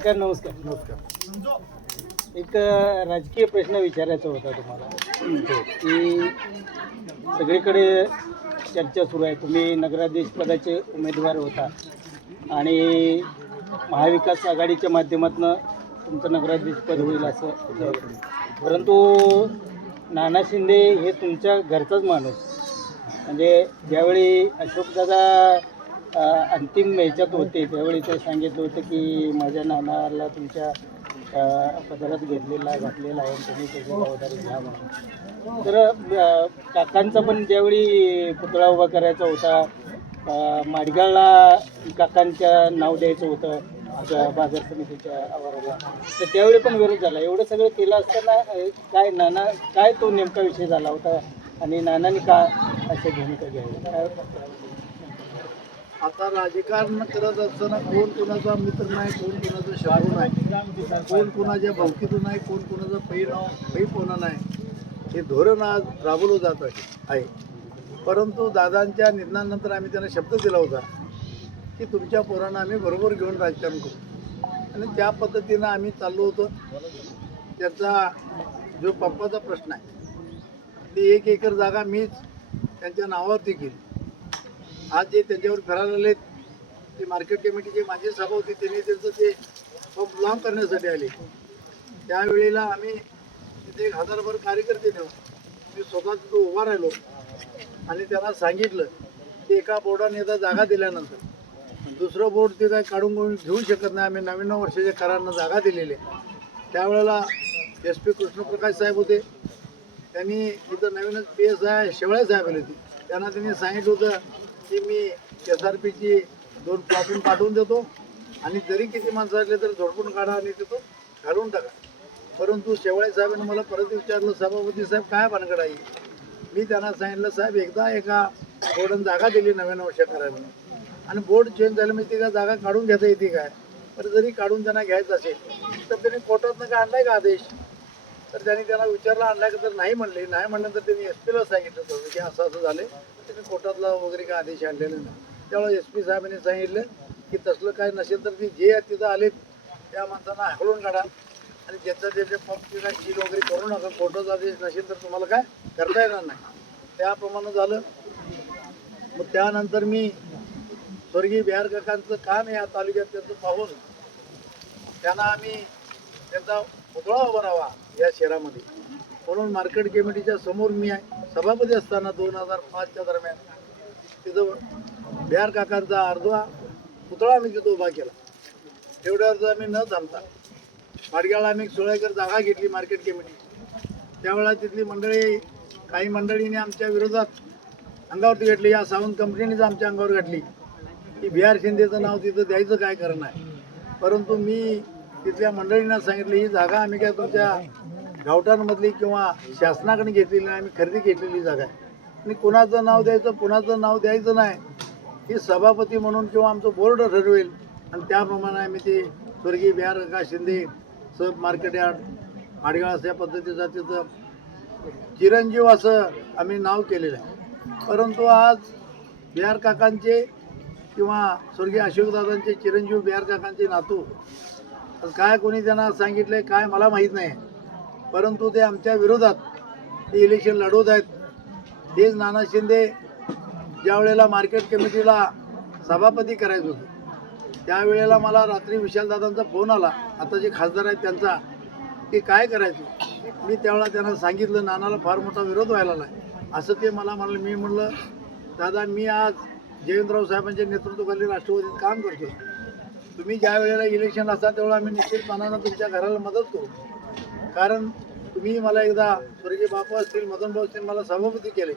सरकार नमस्कार नमस्कार. एक राजकीय प्रश्न विचारायचा होता तुम्हाला. की सगळीकडे चर्चा सुरू आहे. तुम्ही नगराध्यक्ष पदाचे उमेदवार होता. आणि महाविकास आघाडीच्या माध्यमातून तुमचं नगराध्यक्षपद होईल असं परंतु नाना शिंदे हे तुमच्या घरचाच माणूस. म्हणजे ज्यावेळी अशोकदादा अंतिम ह्याच्यात होते. त्यावेळी ते सांगितलं होतं की माझ्या नानाला तुमच्या पदरात घेतलेला घातलेला आहे तुम्ही त्याची जबाबदारी घ्या म्हणून. तर काकांचा पण ज्यावेळी पुतळा उभा करायचा होता माडगाळला काकांच्या नाव द्यायचं होतं बाजार समितीच्या आवाराला तर त्यावेळी पण विरोध झाला. एवढं सगळं केलं असताना काय नाना काय तो नेमका विषय झाला होता आणि नानांनी का अशी भूमिका घ्यावी? काय आता राजकारण करत असताना कोण कोणाचा मित्र नाही कोण कोणाचा शाहू नाही कोण कोणाच्या भावकीतून नाही कोण कोणाचा पै नाव पै कोणा नाही हे धोरण आज राबवलं जात आहे. आहे. परंतु दादांच्या निधनानंतर आम्ही त्यांना शब्द दिला होता की तुमच्या पोरांना आम्ही बरोबर घेऊन राजकारण करू. आणि त्या पद्धतीनं आम्ही चाललो होतो. त्याचा जो पंपाचा प्रश्न आहे ती एक एकर जागा मीच त्यांच्या नावावरती केली. आज जे त्यांच्यावर फिरायला आले ते मार्केट कमिटीचे माझी सभा होती त्यांनी त्यांचं ते पंप लॉन्ग करण्यासाठी आले. त्यावेळेला आम्ही तिथे एक हजारभर कार्यकर्ते नेऊ मी स्वतः तिथं उभा राहिलो आणि त्यांना सांगितलं की एका बोर्डाने आता जागा दिल्यानंतर दुसरं बोर्ड ते काय काढून कोणी घेऊ शकत नाही आम्ही नवीन वर्षाच्या करारांना जागा दिलेली आहे. त्यावेळेला एस पी कृष्णप्रकाश साहेब होते त्यांनी इथं नवीनच पी एस आय शेवळ्या साहेब आले होते. त्यांना त्यांनी सांगितलं होतं ती मी एस आर पीची दोन प्लॉटून पाठवून देतो आणि जरी किती माणसं असले तर झोडपून काढा आणि तिथं घालून टाका. परंतु शेवाळे साहेबांनी मला परत विचारलं सभापती साहेब काय भानगड आहे? मी त्यांना सांगितलं साहेब एकदा एका बोर्डानं जागा दिली नव्याण्णव वर्ष करायला. आणि बोर्ड चेंज झालं म्हणजे ती का जागा काढून घेता येते काय? तर जरी काढून त्यांना घ्यायचं असेल तर त्यांनी कोर्टातनं काय आणलाय का आदेश? तर त्यांनी त्यांना विचारलं आणलाय तर नाही म्हणले. नाही म्हणल्यानंतर त्यांनी एस पीला सांगितलं होतं की असं असं झालं त्यांनी कोर्टातला वगैरे काय आदेश आणलेले नाही. त्यावेळेस एस पी साहेबांनी सांगितलं की तसलं काय नसेल तर ती जे तिथं आले त्या माणसांना हाकलून काढा. आणि ज्याचं त्याच्या पंपची तिथं सील वगैरे करू नका कोर्टाचा आदेश नसेल तर तुम्हाला काय करता येणार नाही. त्याप्रमाणे झालं. मग त्यानंतर मी स्वर्गीय बिहार काकांचं काम या तालुक्यात त्यांचं पाहून त्यांना आम्ही त्यांचा पुतळा उभारावा या शहरामध्ये. म्हणून मार्केट कमिटीच्या समोर मी आहे. सभापती असताना दोन हजार पाचच्या दरम्यान तिथं बिहार काकांचा अर्धा पुतळा आम्ही तिथं उभा केला. तेवढ्यावर आम्ही न थांबता मार्गाला आम्ही सोळा एकर जागा घेतली मार्केट कमिटी त्यावेळेला तिथली मंडळी काही मंडळीने आमच्या विरोधात अंगावरती घातली. या सावंत कंपनीनेच आमच्या अंगावर घातली. की बिहार शिंदेचं नाव तिथं द्यायचं काय करणं आहे परंतु मी तिथल्या मंडळींना सांगितलं ही जागा आम्ही काय तुमच्या गावटांमधली किंवा शासनाकडे घेतलेली नाही आम्ही खरेदी घेतलेली जागा आहे. आणि कुणाचं नाव द्यायचं कुणाचं नाव द्यायचं नाही ही सभापती म्हणून किंवा आमचं बोर्ड ठरवेल. आणि त्याप्रमाणे आम्ही ते स्वर्गीय बिहार का शिंदे सब मार्केट यार्ड माडगाळ अशा पद्धतीचं तिथं चिरंजीव असं आम्ही नाव केलेलं आहे. परंतु आज बिहार काकांचे किंवा स्वर्गीय अशोकदादांचे चिरंजीव बिहार काकांचे नातू काय कोणी त्यांना सांगितलंय काय मला माहीत नाही. परंतु ते आमच्या विरोधात ते इलेक्शन लढवत आहेत. तेच नाना शिंदे ज्या वेळेला मार्केट कमिटीला सभापती करायचं होतं त्यावेळेला मला रात्री विशालदादांचा फोन आला आता जे खासदार आहेत त्यांचा की काय करायचं? मी त्यावेळेला त्यांना सांगितलं नानाला फार मोठा विरोध व्हायला आहे असं ते मला म्हणाले मी म्हणलं दादा मी आज जयंतराव साहेबांच्या नेतृत्वाखाली राष्ट्रवादीत काम करतो तुम्ही ज्या वेळेला इलेक्शन असाल त्यावेळेला आम्ही निश्चितपणानं तुमच्या घराला मदत करू. कारण तुम्ही मला एकदा स्वर्गीय बापू असतील मदन भाऊ असतील मला सभापती केले.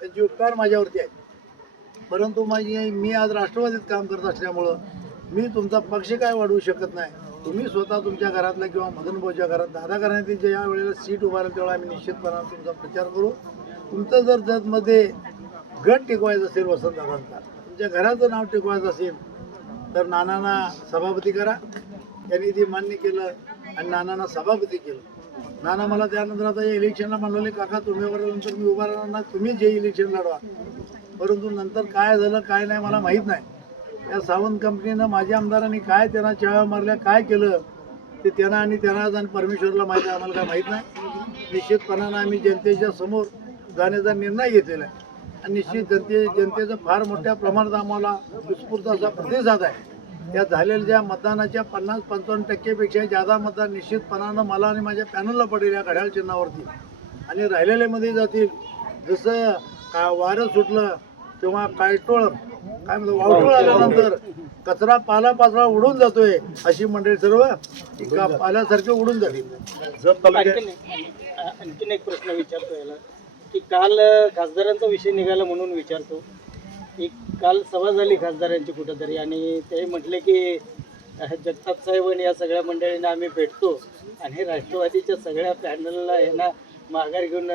त्यांचे उपकार माझ्यावरती आहेत परंतु माझी मी आज राष्ट्रवादीत काम करत असल्यामुळं मी तुमचा पक्ष काय वाढवू शकत नाही. तुम्ही स्वतः तुमच्या घरातला किंवा मदन भाऊच्या घरात दादा करण्याची ज्या वेळेला सीट उभारेल त्यावेळेला आम्ही निश्चितपणानं तुमचा प्रचार करू. तुमचं जर जतमध्ये गट टिकवायचं असेल वसंतदादांचा तुमच्या घराचं नाव टिकवायचं असेल तर नानांना सभापती करा. त्यांनी ते मान्य केलं आणि नानांना सभापती केलं. नाना मला त्यानंतर आता या इलेक्शनला म्हणाले काका तुम्ही वरल्यानंतर मी उभा राहणार तुम्ही जे इलेक्शन लढवा. परंतु नंतर काय झालं काय नाही मला माहीत नाही. या सावंत कंपनीनं माझ्या आमदारांनी काय त्यांना चहा मारल्या काय केलं ते त्यांना आणि त्यांना आणि परमेश्वरला माहिती आम्हाला काय माहीत नाही. निश्चितपणानं आम्ही जनतेच्या समोर जाण्याचा निर्णय घेतलेला आहे. निश्चित जनते जनतेचा फार मोठ्या प्रमाणात आम्हाला उत्स्फूर्त असा प्रतिसाद आहे. त्या झालेल्या ज्या मतदानाच्या पन्नास पंचावन्न टक्केपेक्षा जादा मतदान निश्चितपणानं मला आणि माझ्या पॅनलला पडेल या घड्याळ चिन्हावरती. आणि राहिलेल्यामध्ये जातील. जसं का वारं सुटलं किंवा कायटोळ काय म्हणतो वावटोळ आल्यानंतर कचरा पाला पाचरा उडून जातोय अशी मंडळी सर्व पाल्यासारखे उडून जातील. आणखीन एक प्रश्न विचारतो याला. की काल खासदारांचा विषय निघाला म्हणून विचारतो. की काल सभा झाली खासदारांची कुठंतरी आणि ते म्हटले की जगताप साहेब आणि या सगळ्या मंडळींना आम्ही भेटतो आणि राष्ट्रवादीच्या सगळ्या पॅनलला यांना माघार घेऊन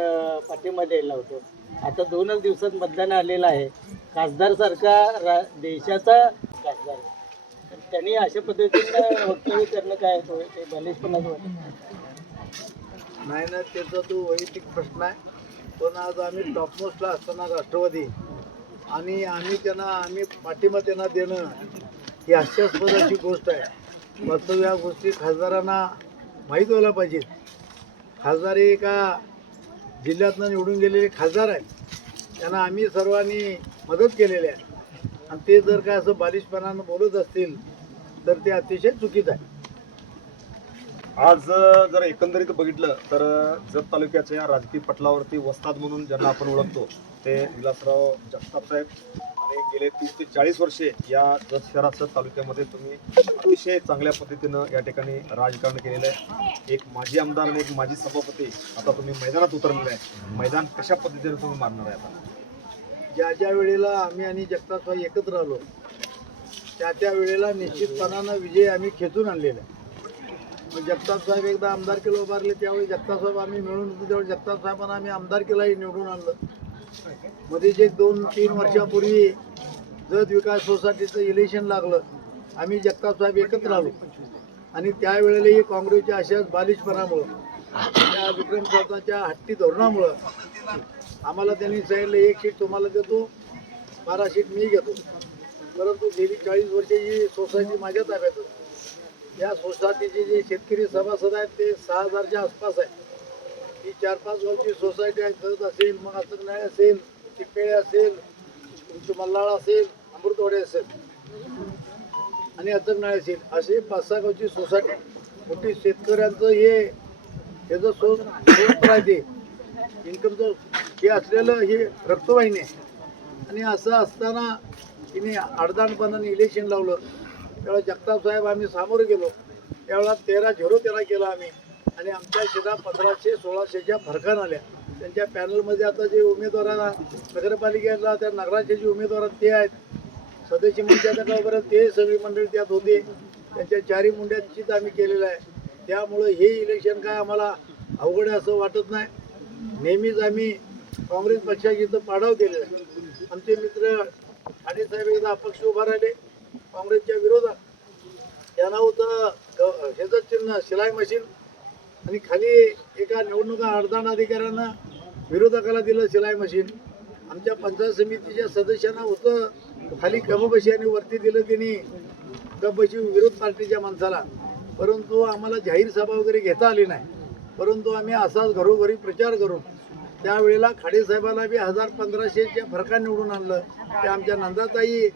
पाठिंबा द्यायला होतो. आता दोनच दिवसात मतदान आलेलं आहे. खासदारसारखा रा देशाचा खासदार. तर त्यांनी अशा पद्धतीनं वक्तव्य करणं काय होतं ते बलिष्पणाच पण नाही ना त्याचा तो वैयक्तिक प्रश्न आहे. पण आज आम्ही टॉपमोस्टला असताना राष्ट्रवादी. आणि आम्ही त्यांना आम्ही पाठिंबा त्यांना देणं ही हास्यास्पदाची गोष्ट आहे. वास्तव या गोष्टी खासदारांना माहीत व्हायला पाहिजेत. खासदार हे एका जिल्ह्यातनं निवडून गेलेले खासदार आहेत. त्यांना आम्ही सर्वांनी मदत केलेली आहे. आणि ते जर काय असं बालिशपणानं बोलत असतील तर ते अतिशय चुकीचं आहे. आज जर एकंदरीत बघितलं तर जत तालुक्याच्या या राजकीय पटलावरती वस्ताद म्हणून ज्यांना आपण ओळखतो ते विलासराव जगताप साहेब. आणि गेले तीस ते चाळीस वर्षे या जत शहरासह तालुक्यामध्ये तुम्ही अतिशय चांगल्या पद्धतीनं या ठिकाणी राजकारण केलेलं आहे. एक माजी आमदार आणि एक माजी सभापती आता तुम्ही मैदानात उतरलेलं आहे मैदान कशा पद्धतीने तुम्ही मारणार आहे आता? ज्या ज्या वेळेला आम्ही आणि जगतापसाहेब एकत्र आलो त्या त्या वेळेला निश्चितपणानं विजय आम्ही खेचून आणलेला आहे. जगताप साहेब एकदा आमदार केलं उभारले त्यावेळी जगताप साहेब आम्ही मिळून त्यावेळी जगताप साहेबांना आम्ही आमदार केलाही निवडून आणलं. मध्ये जे दोन तीन वर्षापूर्वी जत विकास सोसायटीचं इलेक्शन लागलं आम्ही जगताप साहेब एकत्र आलो. आणि त्यावेळेलाही काँग्रेसच्या अशाच बालिशपणामुळं त्या विक्रम साहेबांच्या हट्टी धोरणामुळं आम्हाला त्यांनी सांगितलं एक सीट तुम्हाला देतो बारा सीट मी घेतो. परंतु गेली चाळीस वर्षाची सोसायटी माझ्या ताब्यात होती. या सोसायटीचे जे शेतकरी सभासद आहेत ते सहा हजारच्या आसपास आहे ही चार पाच गावची सोसायटी आहे जत असेल मग असंगनाळे असेल चिपेळे असेल तुमचं मल्लाळ असेल अमृतवाडी असेल. आणि अचकनाळे असेल असे पाच सहा गावची सोसायटी. मोठी शेतकऱ्यांचं हे त्याचं सो राहते इन्कमचं हे असलेलं हे रक्तवाहिनी आहे. आणि असं असताना तिने अडदाणपणाने इलेक्शन लावलं. त्यावेळेला जगताप साहेब आम्ही सामोरं गेलो. त्यावेळेला तेरा झिरो तेरा केला आम्ही. आणि आमच्या शेतात पंधराशे सोळाशेच्या फरकान आल्या. त्यांच्या पॅनलमध्ये आता जे उमेदवार नगरपालिकेला त्या नगराचे जे उमेदवार ते आहेत. सदस्य मंडळाच्या ते सगळी मंडळी त्यात होते. त्यांच्या चारी मुंड्यांचीच आम्ही केलेलं आहे त्यामुळं हे इलेक्शन काय आम्हाला अवघड आहे असं वाटत नाही. नेहमीच आम्ही काँग्रेस पक्षाची इथं पाडाव केलेला आहे आमचे मित्र ठाणे साहेब एकदा अपक्ष उभा राहिले. काँग्रेसच्या विरोधात त्यांना होतं ह्याचं चिन्ह शिलाई मशीन. आणि खाली एका निवडणुका अर्धान अधिकाऱ्यांना विरोधकाला दिलं शिलाई मशीन. आमच्या पंचायत समितीच्या सदस्यांना होतं खाली कमबशी आणि वरती दिलं त्यांनी कमबशी विरोध पार्टीच्या माणसाला. परंतु आम्हाला जाहीर सभा वगैरे घेता आली नाही. परंतु आम्ही असाच घरोघरी प्रचार करून त्यावेळेला खाडेसाहेबाला बी हजार पंधराशेच्या फरकाने निवडून आणलं. ते आमच्या नंदाताई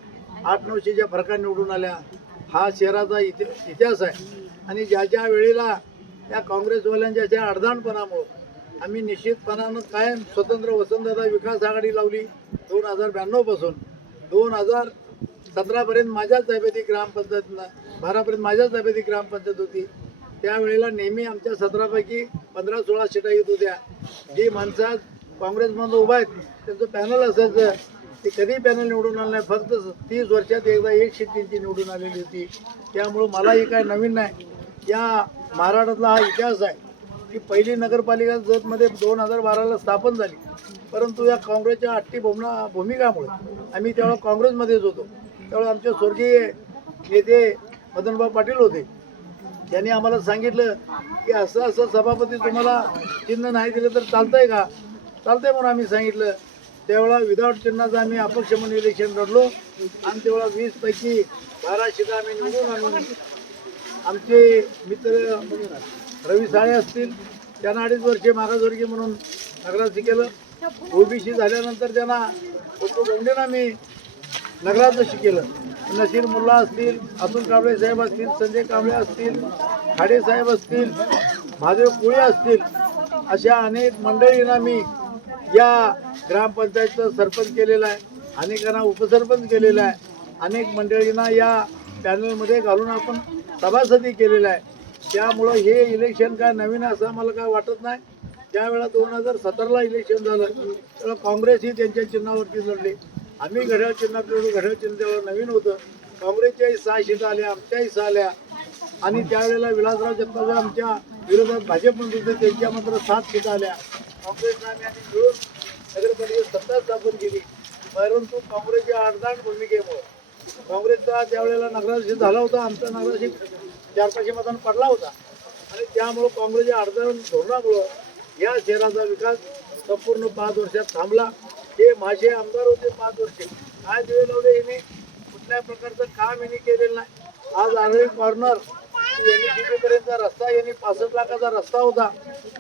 आठ नऊशेच्या फरकाने निवडून आल्या. हा शहराचा इति इतिहास आहे. आणि ज्या ज्या वेळेला त्या काँग्रेसवाल्यांच्या ज्या अडदाणपणामुळं आम्ही निश्चितपणानं कायम स्वतंत्र वसंतदादा विकास आघाडी लावली दोन हजार ब्याण्णवपासून दोन हजार सतरापर्यंत माझ्याच ताब्यातील ग्रामपंचायतनं बारापर्यंत माझ्याच ताब्यातील ग्रामपंचायत होती. त्यावेळेला नेहमी आमच्या सतरापैकी पंधरा सोळा सीटा येत होत्या. जी माणसं काँग्रेसमधून उभा आहेत त्यांचं पॅनल असायचं. ते कधी पॅनल निवडून आलं नाही फक्त तीस वर्षात एकदा एक सीट निवडून आलेली होती. त्यामुळं मला हे काय नवीन नाही. या महाराष्ट्रातला हा इतिहास आहे की पहिली नगरपालिका जतमध्ये दोन हजार बाराला स्थापन झाली. परंतु या काँग्रेसच्या हट्टी भूमना भूमिकामुळे आम्ही तेव्हा काँग्रेसमध्येच होतो. त्यावेळेला आमचे स्वर्गीय नेते मदनभाऊ पाटील होते. त्यांनी आम्हाला सांगितलं की असं असं सभापती तुम्हाला चिन्ह नाही दिलं तर चालतंय का? चालतंय म्हणून आम्ही सांगितलं. त्यावेळा विदाऊट चिन्हाचं आम्ही अपक्ष म्हणून इलेक्शन लढलो. आणि तेवढा वीस पैकी बारा आम्ही निवडून आणून आमचे मित्र रवी साळे असतील त्यांना अडीच वर्षे मागासवर्गीय म्हणून नगराध्यक्ष केलं. ओबीसी झाल्यानंतर त्यांना उत्तू बोंडेना मी नगराध्यक्ष केलं. नसीर मुल्ला असतील अतुल कांबळे साहेब असतील संजय कांबळे असतील खाडे साहेब असतील महादेव कुळे असतील अशा अनेक मंडळींना मी या ग्रामपंचायतचं सरपंच केलेलं आहे अनेकांना उपसरपंच केलेलं आहे अनेक मंडळींना या पॅनलमध्ये घालून आपण सभासदी केलेलं आहे. त्यामुळं हे इलेक्शन काय नवीन असं मला काय वाटत नाही. त्यावेळेला दोन हजार सतराला इलेक्शन झालं तेव्हा काँग्रेस ही त्यांच्या चिन्हावरती लढली. आम्ही घड्याळ चिन्हाकडे घड्याळ चिन्ह तेव्हा नवीन होतं. काँग्रेसच्याही सहा सीटा आल्या आमच्याही सहा आल्या. आणि त्यावेळेला विलासराव जगताप आमच्या विरोधात भाजप म्हणत होते त्यांच्या मात्र सात सीटा आल्या. काँग्रेसनं आम्ही आम्ही मिळून नगरपालिकेत सत्ता स्थापन केली. परंतु काँग्रेसच्या आडदांड भूमिकेमुळे. काँग्रेसचा त्यावेळेला नगराध्यक्ष झाला होता आमचा नगराध्यक्ष चार पाचशे मतांना पडला होता. आणि त्यामुळं काँग्रेसच्या अडचण धोरणामुळं या शहराचा विकास संपूर्ण पाच वर्षात थांबला. हे माझे आमदार होते पाच वर्षे. काय दिवे लावले यांनी कुठल्या प्रकारचं काम यांनी केलेलं नाही. आज आरळी कॉर्नर पर्यंतचा रस्ता यांनी पासष्ट लाखाचा रस्ता होता.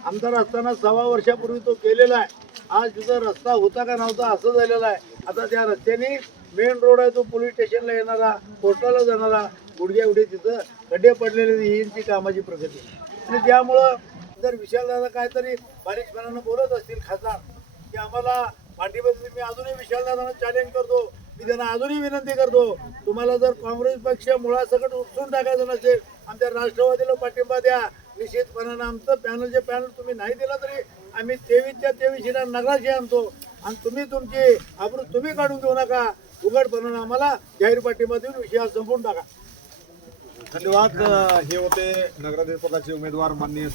आमदार असताना सव्वा वर्षापूर्वी तो केलेला आहे. आज तिथं रस्ता होता का नव्हता असं झालेलं आहे. आता त्या रस्त्याने मेन रोड आहे तो पोलीस स्टेशनला येणारा कोर्टाला जाणारा गुडघ्या एवढे तिथं खड्डे पडलेले ही यांची कामाची प्रगती. आणि त्यामुळं जर विशालदादा काहीतरी बारीकपणानं बोलत असतील खासदार की आम्हाला पाठिंबा मी अजूनही विशालदादांना चॅलेंज करतो. मी त्यांना अजूनही विनंती करतो तुम्हाला जर काँग्रेस पक्ष मुळासकट उपसून टाकायचं नसेल आमच्या राष्ट्रवादीला पाठिंबा द्या. निश्चितपणानं आमचं पॅनल जे पॅनल तुम्ही नाही दिला तरी आम्ही तेवीसच्या तेवीस नगराशी आणतो. आणि तुम्ही तुमची आपण तुम्ही काढून देऊ नका. उघडपणानं आम्हाला जाहीर पाठिंबा देऊन विषय संपवून टाका. धन्यवाद. हे होते नगराध्यक्ष उमेदवार माननीय